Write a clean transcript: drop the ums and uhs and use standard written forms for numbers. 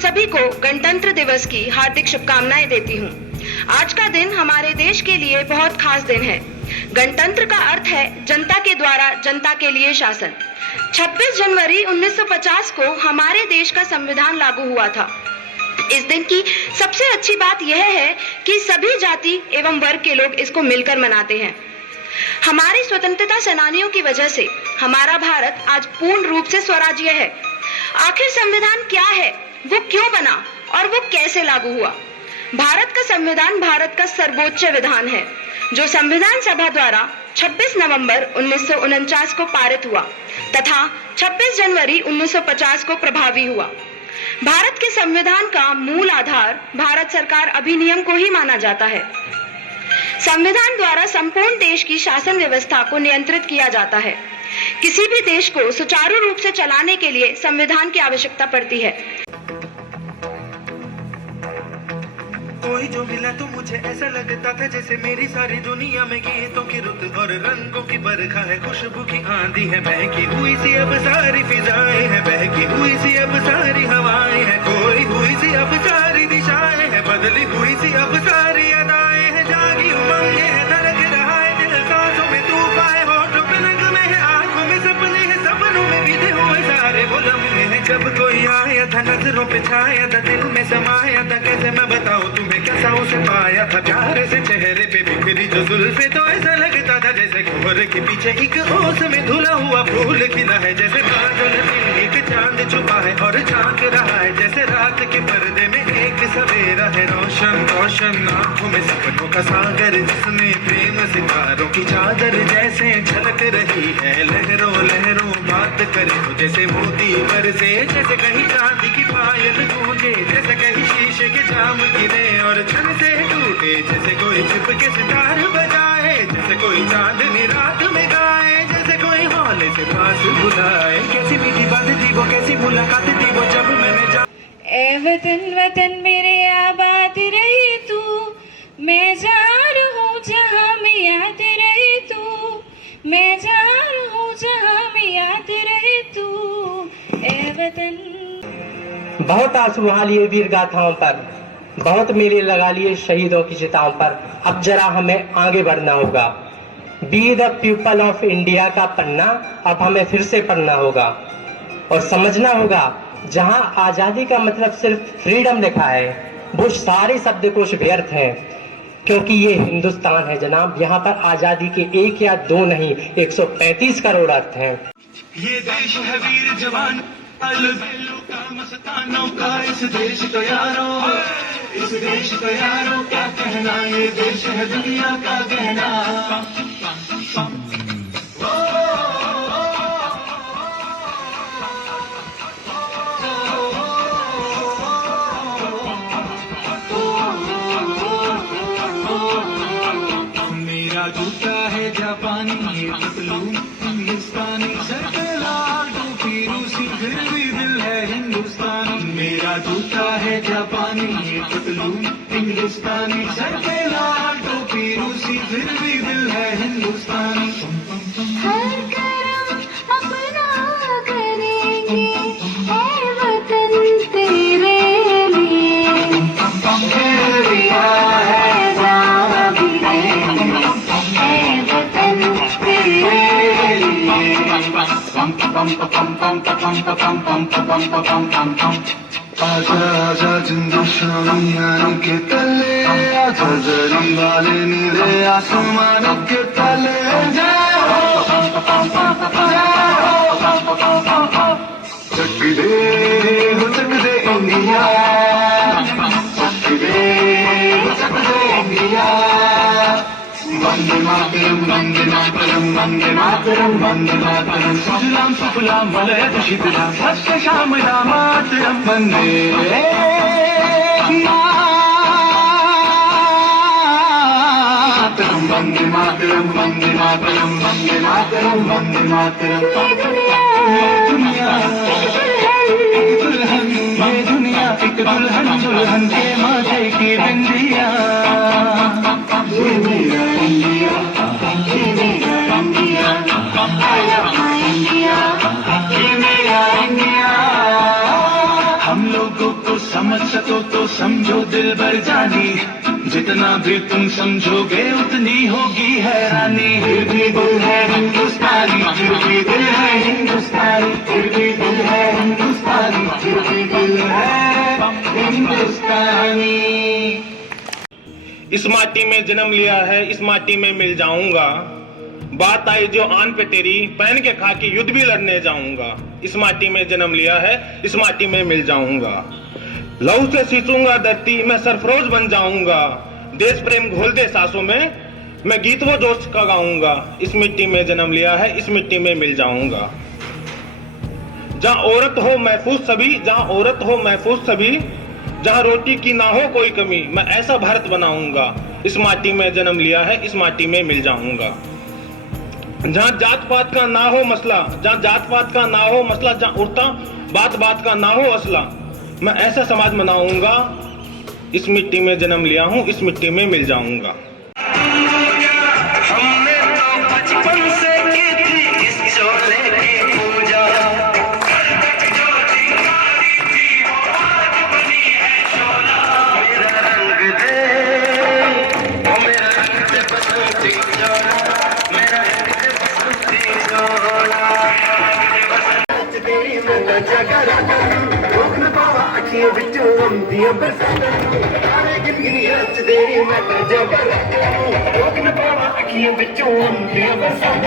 सभी को गणतंत्र दिवस की हार्दिक शुभकामनाएं देती हूँ। आज का दिन हमारे देश के लिए बहुत खास दिन है। गणतंत्र का अर्थ है जनता के द्वारा जनता के लिए शासन। 26 जनवरी 1950 को हमारे देश का संविधान लागू हुआ था। इस दिन की सबसे अच्छी बात यह है कि सभी जाति एवं वर्ग के लोग इसको मिलकर मनाते हैं। हमारे स्वतंत्रता सेनानियों की वजह से हमारा भारत आज पूर्ण रूप से स्वराज्य है। आखिर संविधान क्या है, वो क्यों बना और वो कैसे लागू हुआ? भारत का संविधान भारत का सर्वोच्च विधान है, जो संविधान सभा द्वारा 26 नवंबर 1949 को पारित हुआ तथा 26 जनवरी 1950 को प्रभावी हुआ। भारत के संविधान का मूल आधार भारत सरकार अधिनियम को ही माना जाता है। संविधान द्वारा संपूर्ण देश की शासन व्यवस्था को नियंत्रित किया जाता है। किसी भी देश को सुचारू रूप से चलाने के लिए संविधान की आवश्यकता पड़ती है। कोई जो मिला तो मुझे ऐसा लगता था जैसे मेरी सारी दुनिया में गीतों की रुत और रंगों की बरखा है, खुशबू की आंधी है, बहकी हुई सी अब सारी फिजाएं हैं, बहकी हुई सी अब सारी हवाएं हैं, खोई हुई सी अब सारी दिशाएं हैं, बदली हुई सी अब सारी अदाएं हैं, जागी उमंगे हैं, धड़क रहा है दिल, सांसों में तूफान है, होठों पे नगमे है, आंखों में सपने हैं, सपनों में बीते हुए सारे वो लम्हे हैं। जब कोई आया था नजरों पे छाया था, दिल में समाया था, कैसे मैं बताऊं तुम्हें कैसा उसे पाया था, प्यारे से चेहरे पे बिखरी जो जुल्फे, तो ऐसा लगता था जैसे कोहरे के पीछे एक ओस में धुला हुआ फूल खिला है, जैसे बादल में एक चांद छुपा है और झांक रहा है, जैसे रात के पर्दे में एक सवेरा है, रोशन रोशन आंखों में सपनों का सागर, जिसमें प्रेम सितारों की चादर जैसे झलक रही है, लहरों लहरों बात करे तो जैसे मोती बरसे, जैसे कहीं चांदी की पायल गूंजे, जैसे कहीं शीशे के जाम गिरे और छन से टूटे, जैसे कोई छिप के सितार बजाए, जैसे कोई चांदनी रात में गाए, जैसे कोई हौले से पास बुलाए, कैसी मीठी बात थी वो, कैसी मुलाकात थी वो, जब मैंने ए वतन वतन मेरे आबाद रहे तू, मैं जार हूँ जहाँ में याद रहे तू, मैं जार हूँ जहाँ में याद रहे तू, ए वतन। बहुत आंसू बहा लिए वीर गाथाओं पर, बहुत मेले लगा लिए शहीदों की चिताओं पर, अब जरा हमें आगे बढ़ना होगा। Be the people of India का पन्ना अब हमें फिर से पढ़ना होगा और समझना होगा, जहां आजादी का मतलब सिर्फ फ्रीडम लिखा है, वो सारे शब्दकोश व्यर्थ हैं, क्योंकि ये हिंदुस्तान है जनाब। यहाँ पर आजादी के एक या दो नहीं 135 करोड़ अर्थ हैं। ये देश है वीर जवान का मस्तानों का, इस देश को यारों, इस देश को यारों क्या कहना, ये देश है दुनिया का गहना। मेरा जूता है जापानी, ये पतलून हिंदुस्तानी, सर पे लाल टोपी रूसी, फिर भी दिल है हिंदुस्तानी। मेरा जूता है जापानी, ये पतलून हिंदुस्तानी, सर पे लाल टोपी रूसी, फिर भी दिल है हिंदुस्तानी। हर करम अपना करेंगे, ए वतन तेरे लिए, दिया है जान भी देंगे, ए वतन तेरे लिए। आजा आजा जिंदशानी के तले, आजा जरम वाले नीले आसमानों के तले, जय हो चक दे इंडिया, चक दे इंडिया। वंदे मातरम वंदे मातरम वंदे मातरम वंदे मातरम, सुजलाम सुफलाम मलयज शीतलाम, सत्य श्यामलाम मातरम वंदे मातरम, वंदे मातरम वंदे मातरम वंदे मातरम वंदे मातरम। ये दुनिया एक दुल्हन, ये दुनिया एक दुल्हन, दुल्हन के माथे की बिंदिया, ये मेरा इंडिया, ये मेरा India, I love my India, ये मेरा इंडिया। हम लोगों को समझ सको तो समझो दिल भर जानी, जितना भी तुम समझोगे उतनी होगी हैरानी। फिर भी दिल है हिंदुस्तानी, फिर भी दिल है हिंदुस्तानी, फिर भी दिल है हिंदुस्तानी, फिर भी दिल है हिंदुस्तानी। इस माटी में जन्म लिया है, इस माटी में मिल जाऊंगा। बात आई जो आन पे तेरी, पहन के खाकी युद्ध भी लड़ने जाऊंगा। इस माटी में जन्म लिया है, इस माटी में मिल जाऊंगा। लहू से सींचूंगा धरती, मैं सरफरोश बन जाऊंगा। देश प्रेम घोल दे सांसों में, मैं गीत वो जोश का गाऊंगा। इस मिट्टी में जन्म लिया है, इस मिट्टी में मिल जाऊंगा। जहाँ औरत हो महफूज सभी, जहाँ औरत हो महफूज सभी, जहाँ रोटी की ना हो कोई कमी, मैं ऐसा भारत बनाऊंगा। इस माटी में जन्म लिया है, इस माटी में मिल जाऊंगा। जहाँ जात पात का ना हो मसला, जहाँ जात पात का ना हो मसला, जहाँ उड़ता बात बात का ना हो असला, मैं ऐसा समाज बनाऊंगा। इस मिट्टी में जन्म लिया हूँ, इस मिट्टी में मिल जाऊंगा। हमने तो बचपन से की थी इस चोले की पूजा, मेरा रंग दे, ओ मेरा रंग दे बसंती जोड़ा, मेरा रंग दे बसंती जोड़ा। तेरी मैं तो जगरा करूं, रोक न पावा अखियों बिचों अंधियों बरसात, तारे गिनगिनियां च तेरी मैं तो जगरा करूं, रोक न पावा अखियों बिचों अंधियों बरसात।